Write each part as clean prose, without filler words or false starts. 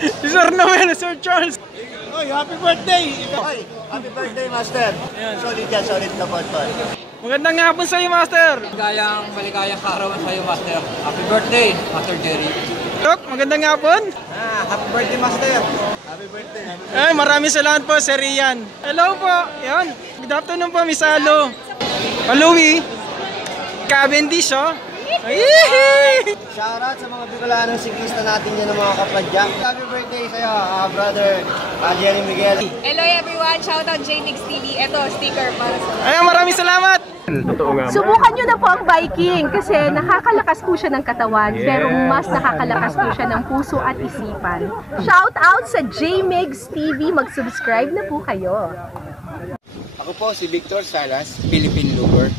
Si Sir Noel, Sir Charles. Oy, happy birthday! Oy, happy birthday, Master! Solid yan, solid na potpot. Magandang hapon sa iyo, Master. Maligayang karawan sa iyo, Master. Happy birthday, Master Jerry. Dok, magandang hapon. Happy birthday, Master! Happy birthday! Ay, maraming salamat po, Sir Ian. Hello po. Yan. Good afternoon po, Miss Alo. Louie. Cavendish, oh. Shoutout sa mga Bicolanong siklista natin dyan ng mga kapadyak. Happy birthday sa'yo, brother Jerry Miguel. Hello everyone! Shoutout JMix TV. Ito, sticker para sa... Ay, maraming salamat. Subukan nyo na po ang biking kasi nakakalakas po siya ng katawan pero mas nakakalakas po siya ng puso at isipan. Shout out sa JMix TV. Mag-subscribe na po kayo. Ako po si Victor Salas, Philippine Looper.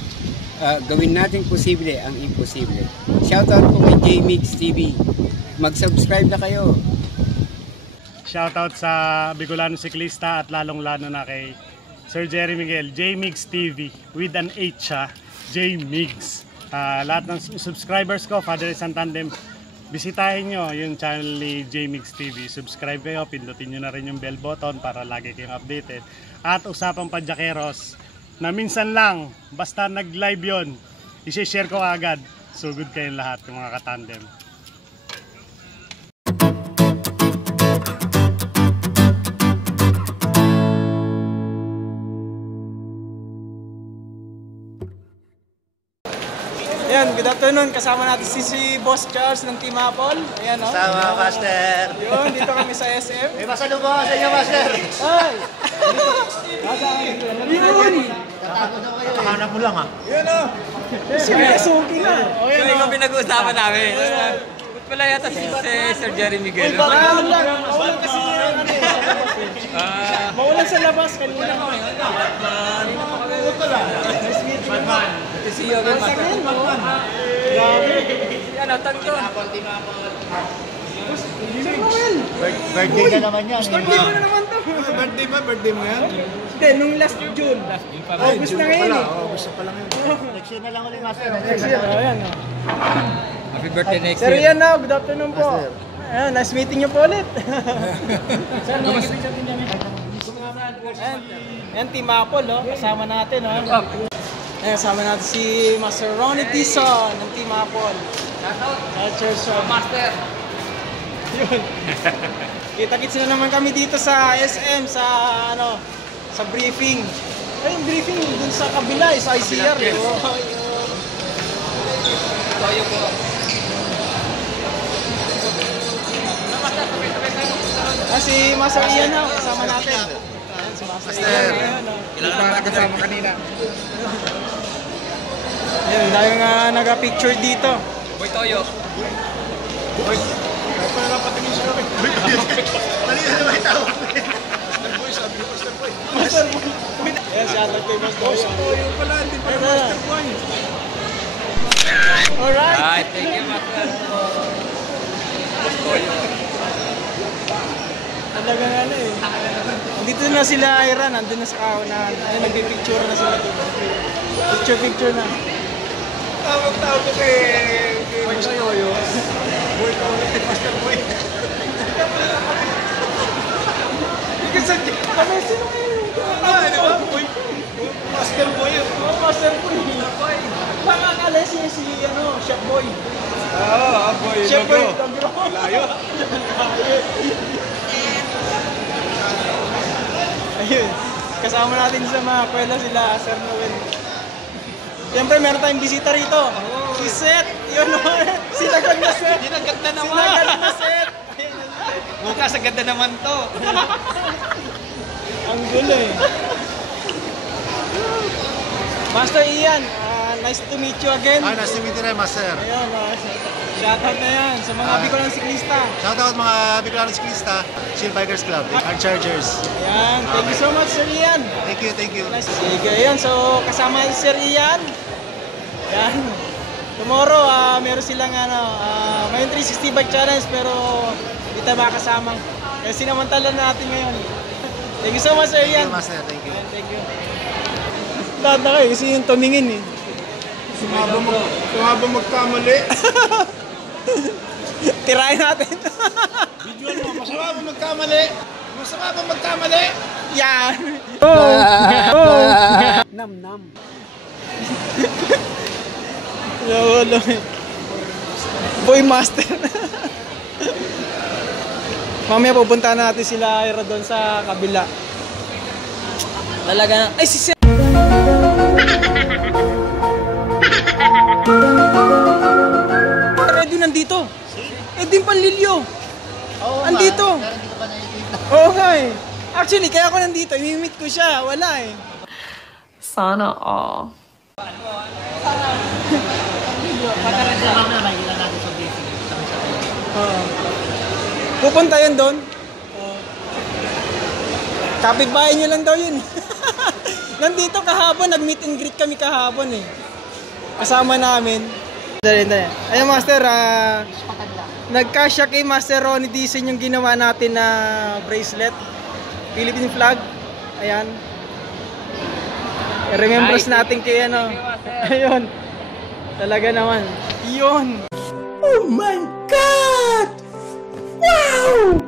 Gawin natin posible ang imposible. Shoutout po kay JMix TV. Mag-subscribe na kayo. Shoutout sa Bicolano Siklista at lalong-lalo na kay Sir Jerry Miguel, JMix TV with an H, JMix. Lahat ng subscribers ko, Father San Tandem, bisitahin nyo yung channel ni JMix TV. Subscribe kayo, pindutin nyo na rin yung bell button para lagi kayong updated. At usapang padyakeros, na minsan lang, basta nag-live yun, isi-share ko agad. Sugod kayong lahat, yung mga katandem. Ayan, good afternoon. Kasama natin si Boss Charles ng Team Apple. Ayan, oh. Sama, Master! Yun, dito kami sa SM. May masalubong sa inyo, Master! Ay! Yun! Tatakot daw kayo Hanap mo lang, Yun, oh. Suki na. Yung ikaw pinag-uusapan namin. Ba't pala yata si Sir Jerry Miguel? Mawalan kasi yun. Mawalan sa labas kanina. Nice meeting you. Si Yogan Master. Ano, tagto? Sir Noel. Birthday na naman yan. Birthday mo na naman to. Birthday ba? Birthday mo yan? Hindi, nung last June. August na ngayon eh. August na pala ngayon. Next year na lang ulit, Master. Next year. Ayan, oh. Happy birthday next Sir year. Ian now, good afternoon po. Ayan, nice meeting you po ulit. Ayan, Team Apple, oh. Kasama natin, oh. Ayan, kasama natin si Master Ronnie Tison ng Team Apple. Cheers, Master. yun. Kita-kits na naman kami dito sa SM, sa ano, sa briefing. Ay, yung briefing dun sa kabila, sa ICR. Tayo po. Si Master Ian na, kasama natin. Ayan, si Master Ian. Ayan, Kailangan naman kasama kanina. Ayan, dahil nga nag-picture dito. Boy Toyo. Master Boy. Ayan, shoutout kay Master Boy. Yung pala, hindi pala Master Boy. Alright. Alright, thank you, Master. Toyo. Talagang ano eh. Dito na sila Ira, nandun na sa kaunahan. Ayun, nagpipicture na sila dito. Picture na. Tawag ko kay Master Yoyo. Boy, tawag kay Master Boy. Kasi kami sino Di ba? Boy. Master Boy. Master Boy. Baka akala si Chef Boy. Boy. Chef Boy. Layo. Ayun. Kasama natin sa mga kwela sila, Sir Noel. Siyempre, meron tayong bisita rito. Si Seth. Yun o. Sinagad na Seth. Sinagad na naman. Sinagad na Seth. Bukas agad na naman to. Ang gulo eh. Master Ian, nice to meet you again. Nice to meet you, Master. Ayun, shoutout na yan sa mga Bicolanong siklista. Shoutout mga Bicolanong siklista, Chill Bikers Club, Hard Chargers. Ayan, thank you so much, Sir Ian. Thank you, thank you. Nice. Sige, ayan. So, kasama si Sir Ian. Ayan. Tomorrow, meron silang may 360 bike challenge pero hindi tayo makakasama. Kaya sinamantalan natin ngayon. Thank you so much, Sir Ian. Thank you, Master. Thank you. Ayan, thank you. Lahat na kayo kasi yung tumingin eh. Sumabang magkamali. Tirahin natin. Videoan mo, masama ba magkamali? Masama ba magkamali? Yan! Nam-nam. Wala. Boy Master. Mamaya pupunta natin sila Ira doon sa kabila. Talaga na. Ay, si Sir! Edu nandito. Edwin Panlilio. Andito. Oo nga eh. Actually, kaya ako nandito. I-meet ko siya. Wala eh. Sana all. Pupunta yun doon. Kapitbahay nyo lang daw yun. Nandito kahapon, nag-meet and greet kami kahapon eh. Kasama namin. Ayun Master, nagkasya kay Master Ronnie Dizon yung ginawa natin na bracelet. Philippine flag. Ayan. Remembrance natin kay ano. Ayun. Talaga naman. Yun. Oh my God! Wow!